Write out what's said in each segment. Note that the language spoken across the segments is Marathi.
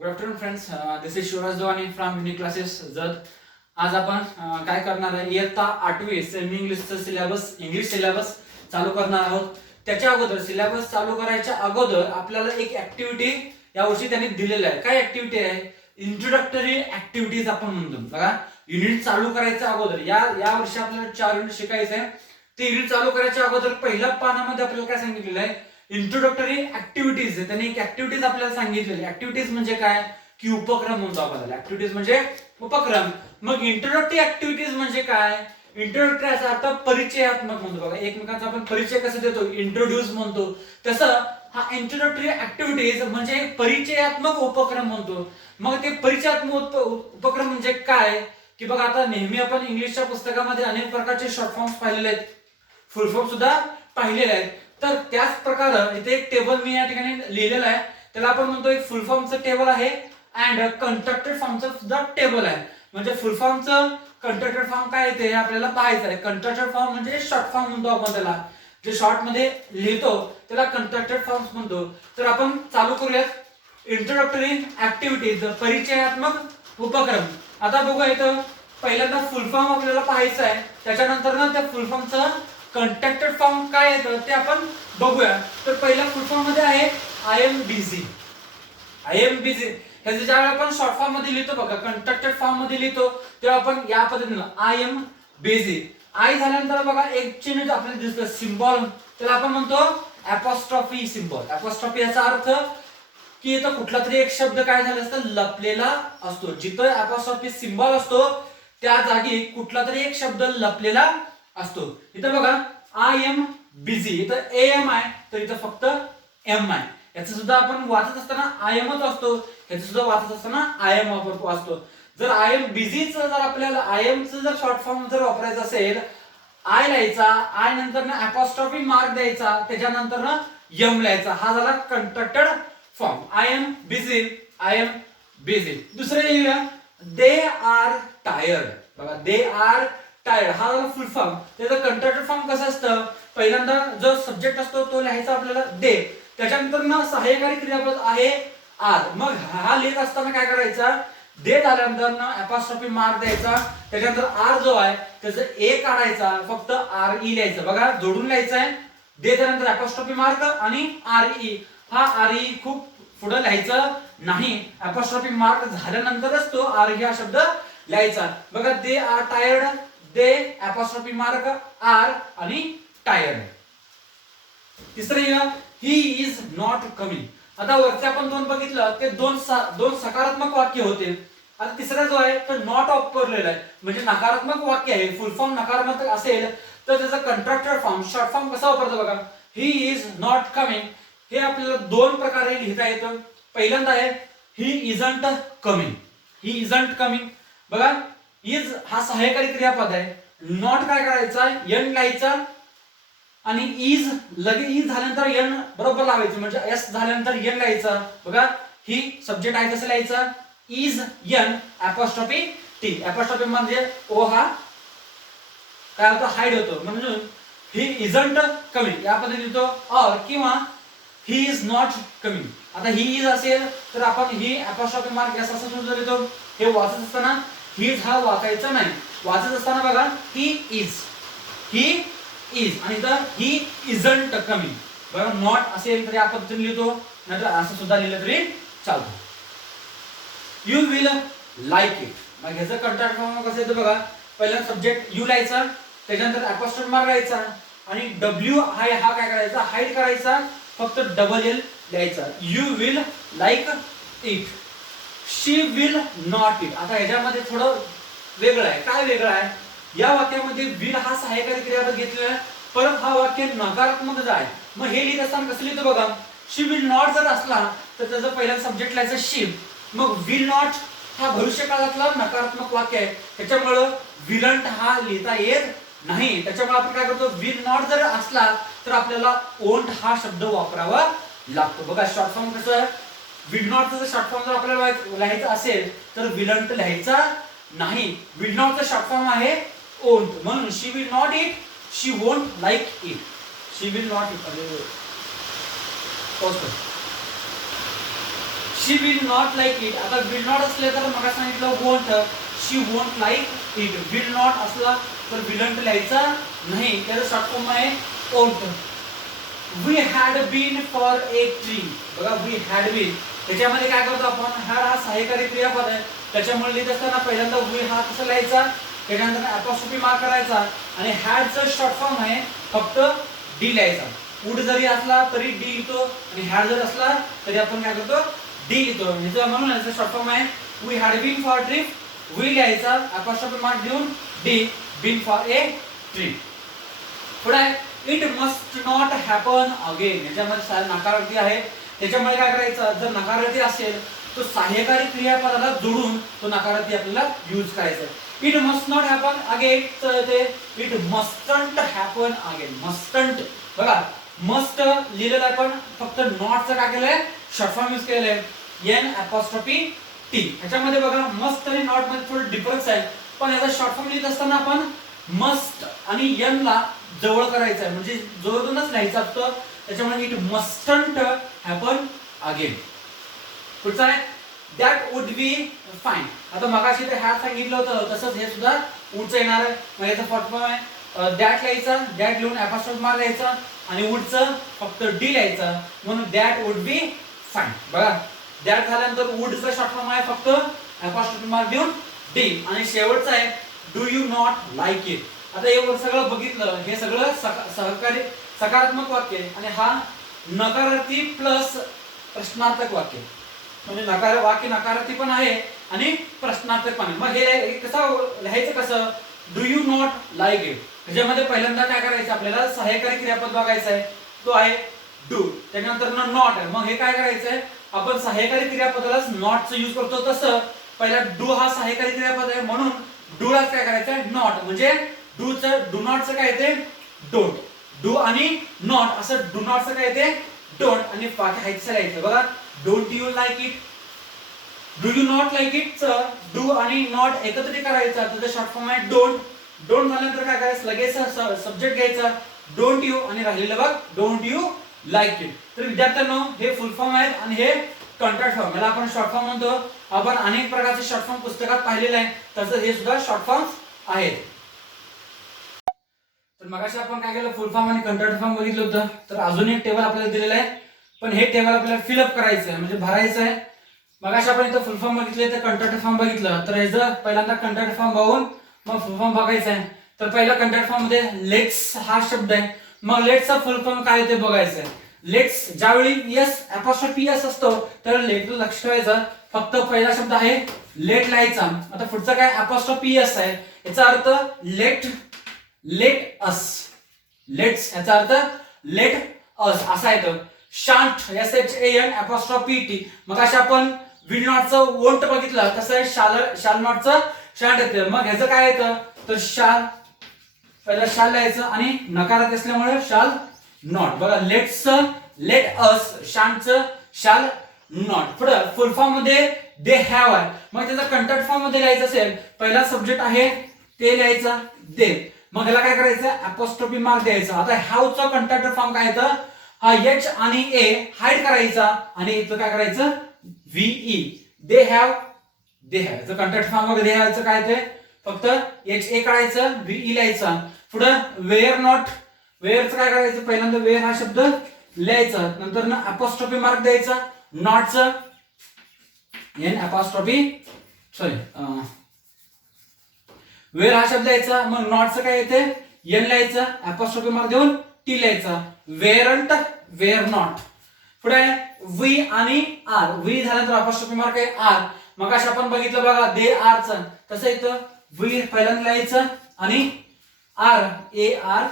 Good afternoon friends, this is Shivraj Dowani from Unique Classes जत. आज आपण काय करणार आहे, इयत्ता 8वी सेमी इंग्लिशचं इंग्लिश सिलेबस चालू करणार आहोत. त्याच्या अगोदर सिलेबस चालू करायच्या अगोदर आपल्याला एक ऍक्टिव्हिटी यावर्षी त्यांनी दिलेलं आहे. काय ऍक्टिव्हिटी आहे? इंट्रोडक्टरी ऍक्टिव्हिटीज आपण म्हणतो. बघा, युनिट चालू करायच्या अगोदर या वर्षी आपल्याला 4 युनिट शिकायचं आहे. ते युनिट चालू करायच्या अगोदर पहिल्या पानामध्ये आपल्याला काय सांगितलेलं आहे? Introductory activities. त्यांनी एक ऍक्टिव्हिटीज आपल्याला सांगितलेली. ऍक्टिव्हिटीज म्हणजे काय की उपक्रम म्हणतो आपण. ऍक्टिव्हिटीज म्हणजे उपक्रम. मग इंट्रोडक्टरी ऍक्टिव्हिटीज म्हणजे काय? इंट्रोडक्टरी याचा अर्थ परिचयात्मक म्हणतो. बघा, एकमेकांचा आपण परिचय कसा देतो, इंट्रोड्यूस म्हणतो, तसं हा इंट्रोडक्टरी ऍक्टिव्हिटीज म्हणजे परिचयात्मक उपक्रम म्हणतो. मग ते परिचयात्मक उपक्रम म्हणजे काय की बघा, आता नेहमी आपण इंग्लिशच्या पुस्तकामध्ये अनेक प्रकारचे शॉर्ट फॉर्म्स पाहिलेले आहेत, फुल फॉर्म सुद्धा पाहिलेले आहेत. तर त्याच प्रकारे इथे एक टेबल मी या ठिकाणी लिहिलेला आहे. त्याला आपण म्हणतो एक फुल फॉर्मचं टेबल आहे अँड कंस्ट्रक्टेड फॉर्मचं सुद्धा टेबल आहे. म्हणजे फुल फॉर्मचं कंस्ट्रक्टेड फॉर्म काय येते हे आपल्याला पाहायचं आहे. कंस्ट्रक्टेड फॉर्म म्हणजे शॉर्ट फॉर्म म्हणतो आपण त्याला. जे शॉर्ट मध्ये लिहितो त्याला कंस्ट्रक्टेड फॉर्म्स म्हणतो. तर आपण चालू करूयात इंट्रोडक्टरी ऍक्टिव्हिटीज, परिचयात्मक उपक्रम. आता बघूया, इथं पहिल्यांदा फुल फॉर्म आपल्याला पाहायचं आहे. त्याच्यानंतर ना त्या फुल फॉर्मचं कंस्ट्रक्टेड फॉर्म काय येतं ते आपण बघूया. तर पहिल्या फुल फॉर्म मध्ये आहे I am busy. I am busy ह्याचं ज्यावेळी आपण शॉर्ट फॉर्म मध्ये लिहितो, बघा कंस्ट्रक्टेड फॉर्म मध्ये लिहितो तेव्हा आपण या पद्धतीने आय एम बिझी. आय झाल्यानंतर बघा एक चिन्ह आपल्याला दिसतं, सिम्बॉल. त्याला आपण म्हणतो अपॉस्ट्रॉफी सिम्बॉल. अपॉस्ट्रॉफी याचा अर्थ की इथं कुठला तरी एक शब्द काय झाला असतं, लपलेला असतो. जिथं अपॉस्ट्रॉफी सिम्बॉल असतो त्या जागी कुठला तरी एक शब्द लपलेला असतो. इथं बघा आय एम बिझी, इथं ए एम आहे तर इथं फक्त एम आहे. याचं सुद्धा आपण वाचत असताना आय एमच असतो, ह्याचं सुद्धा वाचत असताना आय एम वापरतो. जर आय एम बिझीचं जर आपल्याला आय एमचं जर शॉर्ट फॉर्म जर वापरायचं असेल, आय लिहायचा, आय नंतर ना अपॉस्ट्रॉफी मार्क द्यायचा, त्याच्यानंतर ना एम लिहायचा. हा झाला constructed form. I am busy, I am busy. दुसरे लिहिलं दे आर टायर्ड. बघा, दे आर टायर्ड हा झाला फुल फॉर्म. त्याचं कंस्ट्रक्टेड फॉर्म कसं असतं, पहिल्यांदा जो सब्जेक्ट असतो तो लिहायचा आपल्याला दे, त्याच्यानंतर ना सहाय्यकारी क्रियापद आहे आर. मग हा लिहित असताना काय करायचा, दे झाल्यानंतर ना अपॉस्ट्रॉफी मार्क द्यायचा, त्याच्यानंतर आर जो आहे त्याचं ए काढायचा, फक्त आर ई लिहायचं. बघा, जोडून लिहायचं आहे. दे झाल्यानंतर अपॉस्ट्रॉफी मार्क आणि आर ई. हा आर ई खूप पुढे लिहायचं नाही, अपॉस्ट्रॉफी मार्क झाल्यानंतरच तो आर ई हा शब्द लिहायचा. बघा, they are tired, they apostrophe mark R आणि टायर्ड. तिसरं ही इज नॉट कमिंग. आता वरचे आपण दोन बघितलं ते दोन सकारात्मक वाक्य होते. आता तिसरा जो आहे तो नॉट वापरलेला आहे, म्हणजे नकारात्मक वाक्य आहे. फुल फॉर्म नकारात्मक असेल तर त्याचा कंस्ट्रक्टेड फॉर्म शॉर्ट फॉर्म कसा वापरतो बघा, ही इज नॉट कमिंग. हे आपल्याला दोन प्रकारे लिहिता येतं. पहिल्यांदा आहे he isn't coming. He isn't coming. बघा, इज हा सहाय्यकारी क्रियापद आहे. नॉट काय करायचा, एन लिहायचा आणि इज लगे इज झाल्यानंतर एन बरोबर लावायचं, म्हणजे एस झाल्यानंतर एन लिहायचा. बघा, ही सब्जेक्ट आहे तसं लिहायचं, is an apostrophe T. Apostrophe म्हणजे ओ हा काय होतो, हाईड होतो. म्हणून ही इजंट कमिंग या पद्धतीने लिहितो. और किंवा ही इज नॉट कमिंग. आता ही इज असेल तर आपण ही अपॉस्ट्रॉफी मार्क एस असं सुद्धा लिहितो. हे वाचत असताना ही हा वाचायचा नाही. वाचत असताना बघा ही इज, ही इज आणि तर ही इजंट कमिंग. बघा, नॉट असेल तरी आपण लिहितो, नाहीतर असं सुद्धा लिहिलं तरी चालतं. You will like it. मग ह्याचं कंस्ट्रक्टेड फॉर्म कसं येतं बघा, पहिला सब्जेक्ट यू लिहायचा, त्याच्यानंतर अपॉस्ट्रॉफी मार्क लिहायचा आणि डब्ल्यू हा काय करायचा, हाईड करायचा, फक्त डबल एल लिहायचा. You will like it. She will not it. आता ह्याच्यामध्ये थोडं वेगळं आहे. काय वेगळं आहे, या वाक्यामध्ये विल हा सहाय्यकारी क्रियापद घेतलेला आहे, परत हा वाक्य नकारात्मक आहे. मग हे लिहित असताना कसं लिहितो बघा, शी विल नॉट जर असला तर त्याचं पहिला सब्जेक्ट लिहायचं शी. मग विल नॉट हा भविष्यकाळातला नकारात्मक वाक्य आहे, त्याच्यामुळं विलंट हा लिहिता येत नाही. त्याच्यामुळे आपण काय करतो, विल नॉट जर असला तर आपल्याला ओंट हा शब्द वापरावा लागतो. बघा, शॉर्ट फॉर्म कसं आहे, विल नॉटचा जर शॉर्ट फॉर्म जर आपल्याला लिहायचा असेल तर विलंट लिहायचा नाही. विल नॉटचा शॉर्ट फॉर्म आहे ओंट. म्हणून she will not it, she won't like it. She will not it. She will not like it. आता विल नॉट असले तर मग सांगितलं won't, she won't like it. Will not असला तर विलंट लिहायचा नाही, त्याचं शॉर्ट फॉर्म आहे won't. We had been for a tree. बघा वी हॅड बीन, त्याच्यामध्ये काय करतो आपण, हॅड हा सहाय्यकारी क्रियापद आहे, त्याच्यामुळे लिहित असताना पहिल्यांदा वी हा कसा लिहायचा, त्याच्यानंतर अपॉस्ट्रोफी मार्क करायचा आणि हॅडचं शॉर्ट फॉर्म आहे फक्त डी लिहायचा. वुड जरी असला तरी डी लिहितो आणि हॅड जर असला तरी आपण काय करतो, डी लिहितो. म्हणून याचा शॉर्ट फॉर्म आहे we had been for trip. We लिहायचा अपॉस्ट्रोफी मार्क देऊन D, been for a tree. पुढे it must not happen again. याच्यामध्ये नकारार्थी आहे, त्याच्यामुळे काय करायचं, जर नकारार्थी असेल तो सहाय्यकारी क्रियापदाला जोडून तो नकारार्थी आपल्याला यूज करायचा. It must not happen again, तर ते it mustn't happen again. Mustn't बघा, मस्ट लिहिलेलं आहे पण फक्त नॉटचं काय केलंय, शॉर्ट फॉर्म यूज केलंय एन अपॉस्ट्रोफी टी. ह्याच्यामध्ये बघा मस्ट आणि नॉट मध्ये थोडं डिफरन्स आहे, पण याचा शॉर्ट फॉर्म लिहित असताना आपण मस्ट आणि एन ला जवळ करायचं आहे, म्हणजे जोडूनच लिहायचं असतं, त्याच्यामुळे इट मस्टंट हॅपन अगेन. पुढचा आहे दॅट वुड बी फाईन. आता मगाशी ते हॅड सांगितलं होतं तसंच हे सुद्धा वुडचं येणार आहे. मग याचा शॉर्ट फॉर्म आहे दॅट लिहायचा, दॅट लिहून अपॉस्ट्रोफी मार्क लिहायचा आणि वुडचं फक्त डी लिहायचा, म्हणून दॅट वुड बी फाईन. बघा दॅट झाल्यानंतर वुडचा शॉर्ट फॉर्म आहे फक्त अपॉस्ट्रोफी मार्क देऊन डी आणि शेवटचा आहे do you not like it. आता हे सगळं बघितलं, हे सगळं सहकारी सकारात्मक वाक्य आणि हा नकारार्थी प्लस प्रश्नार्थक वाक्य, म्हणजे वाक्य नकारार्थी पण आहे आणि प्रश्नार्थक पण आहे. मग हे कसं लिहायचं, कसं do you not like it. त्याच्यामध्ये पहिल्यांदा काय करायचं, आपल्याला सहाय्यकारी क्रियापद बघायचं आहे, तो आहे डू. त्यानंतर नॉट आहे. मग हे काय करायचं आहे, आपण सहाय्यकारी क्रियापदालाच नॉटचं यूज करतो, तसं पहिला डू हा सहाय्यकारी क्रियापद आहे म्हणून डू लाच काय करायचं आहे नॉट, म्हणजे डू नॉटचं काय येते डोंट. डू आणि नॉट असं डू नॉटचं काय येते डोंट आणि बाकी हायचं लिहायचं. बघा don't you like it, do you not like it do आणि नॉट एकत्रित करायचा, त्याचा शॉर्ट फॉर्म आहे डोंट. डोंट झाल्यानंतर काय करायचं, लगेच सब्जेक्ट घ्यायचा डोंट यू आणि राहिलेलं बघ डोंट यू लाईक इट. तर विद्यार्थ्यांनो हे फुल फॉर्म आहेत आणि हे कॉन्ट्रॅक्ट फॉर्म, याला आपण शॉर्ट फॉर्म म्हणतो. आपण अनेक प्रकारचे शॉर्ट फॉर्म पुस्तकात पाहिलेले आहे, तसं हे सुद्धा शॉर्ट फॉर्म्स आहेत. तर मगाशी आपण काय केलं, फुल फॉर्म आणि कॉन्ट्रॅक्ट फॉर्म बघितलं होतं. तर अजून एक टेबल आपल्याला दिलेलं आहे, पण हे टेबल आपल्याला फिलअप करायचं आहे, म्हणजे भरायचं आहे. मगाशी आपण इथं फुल फॉर्म बघितले, तर कॉन्ट्रॅक्ट फॉर्म बघितलं, तर ह्याचं पहिल्यांदा कॉन्ट्रॅक्ट फॉर्म बघून मग फुल फॉर्म बघायचा आहे. तर पहिला कॉन्ट्रॅक्ट फॉर्म मध्ये लेट्स हा शब्द आहे, मग लेट्सचा फुल फॉर्म काय ते बघायचं आहे. लेट्स ज्यावेळी यस अपॉस्ट्रोफी यस असतो तर लेटला लक्ष ठेवायचं, फक्त पहिला शब्द आहे लेट लिहायचा. आता पुढचा काय अपॉस्ट्रोफी यस आहे, याचा अर्थ लेट अस. लेट्स याचा अर्थ लेट अस असा येतो. शांत SHAN अपॉस्ट्रोफी टी. मग अशा आपण विल नॉटचं वोंट बघितलं, तसं शाल नॉटचं शांत येतं. मग ह्याचं काय येतं, तर शाल पहिला शाल लिहायचं आणि नकारात असल्यामुळे शाल नॉट. बघा लेट अस, शांतचं शाल नॉट. पुढे फुल फॉर्म मध्ये दे हॅव आहे, मग त्याचा कॉन्ट्रॅक्ट फॉर्म मध्ये लिहायचं असेल, पहिला सब्जेक्ट आहे ते लिहायचा दे, मग याला काय करायचं अपॉस्ट्रोफी मार्क द्यायचा. आता हॅवचा कॉन्ट्रॅक्ट फॉर्म काय येतं, हा एच आणि ए हाईड करायचा आणि इथं काय करायचं VE. They have contract form मध्ये लिहायचं काय ते फक्त HA काढायचं VE लिहायचा. पुढे वेअर नॉट, वेअरचं काय करायचं, पहिल्यांदा वेअर हा शब्द लिहायचा, नंतर ना अपॉस्ट्रोफी मार्क द्यायचा. नॉटचं एन अपॉस्ट्रोफी वेअर हा शब्द लिहायचा, मग नॉटचं काय येते एन लिहायचं, अपॉस्ट्रोफी मार्क देऊन टी लिहायचा. वेअरंट वेअर नॉट. पुढे वी आणि आर, वी झाल्यानंतर अपॉस्ट्रोफी मार्क आहे आर. मग अशा आपण बघितलं बघा दे आरचं, तसं इथं वी पहिल्यांदा लिहायचं आणि आर AR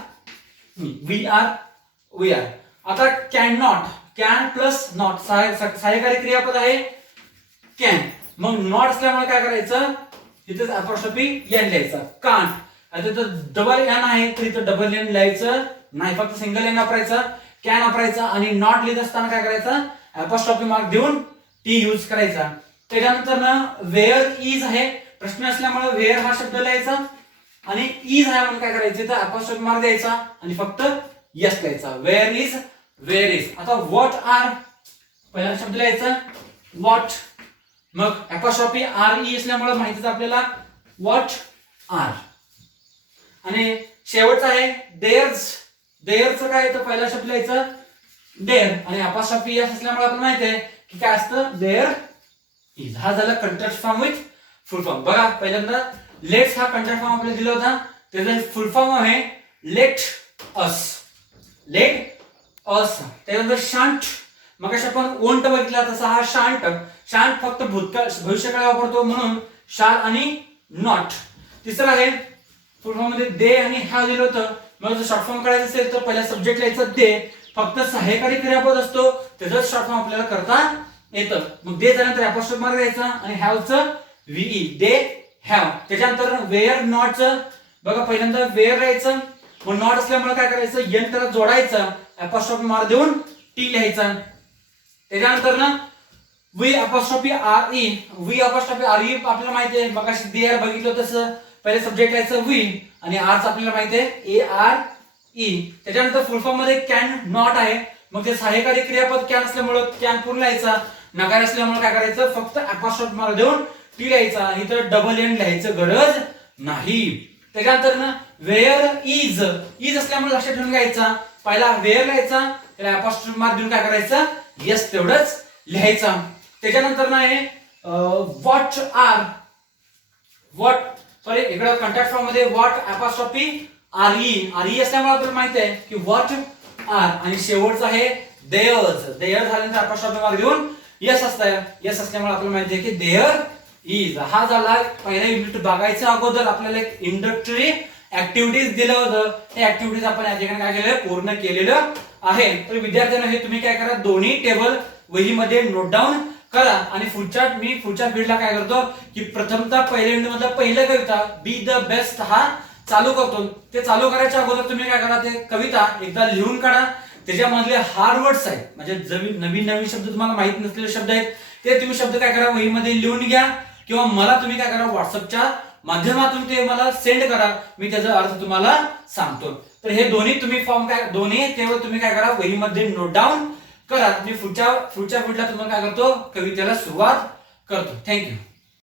वी आर. आता can not, can plus not सहाय्यकारी क्रियापद आहे कॅन, मग नॉट असल्यामुळे काय करायचं इथेच अपॉस्ट्रोफी एन लिहायचा. कांट, आता इथं डबल एन आहे तर इथं डबल एन लिहायचं नाही, फक्त सिंगल एन वापरायचा, कॅन वापरायचा आणि नॉट लिहित असताना काय करायचं अपॉस्ट्रोफी मार्क देऊन टी यूज करायचा. त्याच्यानंतर ना वेअर इज आहे, प्रश्न असल्यामुळे वेअर हा शब्द लिहायचा आणि इज आहे म्हणून काय करायचं तर अपॉस्ट्रोफी मार्क द्यायचा आणि फक्त यस लिहायचा. Where is. आता व्हॉट आर पहिला शब्द लिहायचा, व्हॉट. मग अपॉस्ट्रॉफी आर ई असल्यामुळे माहितीच आपल्याला व्हॉट आर. आणि शेवटचं आहे देअर्स. देअरचं काय येतं, पहिला शब्द लिहायचं देअर आणि अपॉस्ट्रॉफी एस असल्यामुळे आपल्याला माहिती आहे की काय असतं देअर इज. हा झाला contract form with full form. बघा पहिल्यांदा लेट्स हा कंट्रॅक्ट फॉर्म आपल्याला दिला होता, त्याचा फुल फॉर्म आहे लेट अस. Let us. त्यानंतर शांट, मग आपण ओंट बघितला तसा हा शांट. शांत फक्त भूतकाळ भविष्यकाळ वापरतो म्हणून शाल आणि नॉट. तिसरं आहे फुल फॉर्म मध्ये दे आणि हॅव दिलं होतं. मग जर शॉर्ट फॉर्म करायचं असेल तर पहिला सब्जेक्ट लिहायचं दे, फक्त सहाय्यकारी क्रियापद असतो त्याचं शॉर्ट फॉर्म आपल्याला करता येतं. मग दे झाल्यानंतर अपॉस्ट्रोफी मार्क द्यायचा आणि हॅवचं व्हीई दे हॅव. त्याच्यानंतर वेअर नॉटचं बघा पहिल्यांदा वेअर राहायचं, मग नॉट असल्यामुळे काय करायचं एन त्याला जोडायचं, अपॉस्ट्रोफी मार्क देऊन टी लिहायचा. त्याच्यानंतर ना we apostrophe R E. We apostrophe R E आपल्याला माहिती आहे, मग अशी दे आर बघितलं तसं पहिले सब्जेक्ट लिहायचं वी आणि आरचं आपल्याला माहिती आहे ए आर ई. त्याच्यानंतर फुल फॉर्म मध्ये कॅन नॉट आहे, मग ते सहाय्यकारी क्रियापद कॅन असल्यामुळे कॅन पूर्ण लिहायचा, नकार असल्यामुळे काय करायचं फक्त अपॉस्ट्रोफी मार्क देऊन टी लिहायचा. इथं डबल एन लिहायचं गरज नाही. त्याच्यानंतर ना वेअर इज. इज असल्यामुळे लक्षात ठेवून घ्यायचा, पहिला वेअर लिहायचा त्याला अपॉस्ट्रोफी मार्क देऊन काय करायचं यस तेवढंच लिहायचा. त्याच्यानंतर ना आहे व्हॉट आर. व्हॉट सॉरी इकडे कॉन्टॅक्ट फॉर्म मध्ये what apostrophe R E. R E असल्यामुळे आपल्याला माहिती आहे की व्हॉट आर. आणि शेवटचं आहे देअर्स. देअर झाल्यानंतर अपॉस्ट्रोफी मार्क देऊन यस असतं. यस असल्यामुळे आपल्याला माहिती आहे की देअर इज. हा झाला पहिला युनिट. बघायच्या अगोदर आपल्याला एक इंडक्टरी ऍक्टिव्हिटीज दिलं होतं, हे ऍक्टिव्हिटीज आपण या ठिकाणी काय केलेलं पूर्ण केलेलं आहे. तर विद्यार्थ्यांना हे तुम्ही काय करा दोन्ही टेबल वहीमध्ये नोट डाऊन करा. आणि पुढच्या फील्डला काय करतो की प्रथमतः पहिल्या युनिट मधला पहिला कविता बी द बेस्ट हा चालू करतो. ते चालू करायच्या अगोदर तुम्ही काय करा ते कविता एकदा लिहून काढा. त्याच्यामधले हार्ड वर्ड्स आहेत म्हणजे नवीन नवीन शब्द तुम्हाला माहित नसलेले शब्द आहेत ते तुम्ही शब्द काय करा वहीमध्ये लिहून घ्या किंवा मला तुम्ही काय करा व्हॉट्सअपच्या माध्यमातून ते मला सेंड करा, मी त्याचा अर्थ तुम्हाला सांगतो. तर हे दोन्ही तुम्ही फॉर्म काय दोन्ही केवळ तुम्ही काय करा वहीमध्ये नोट डाऊन करा. मी पुढच्या फील्डला तुम्हाला काय करतो कवितेला सुरुवात करतो. थँक्यू.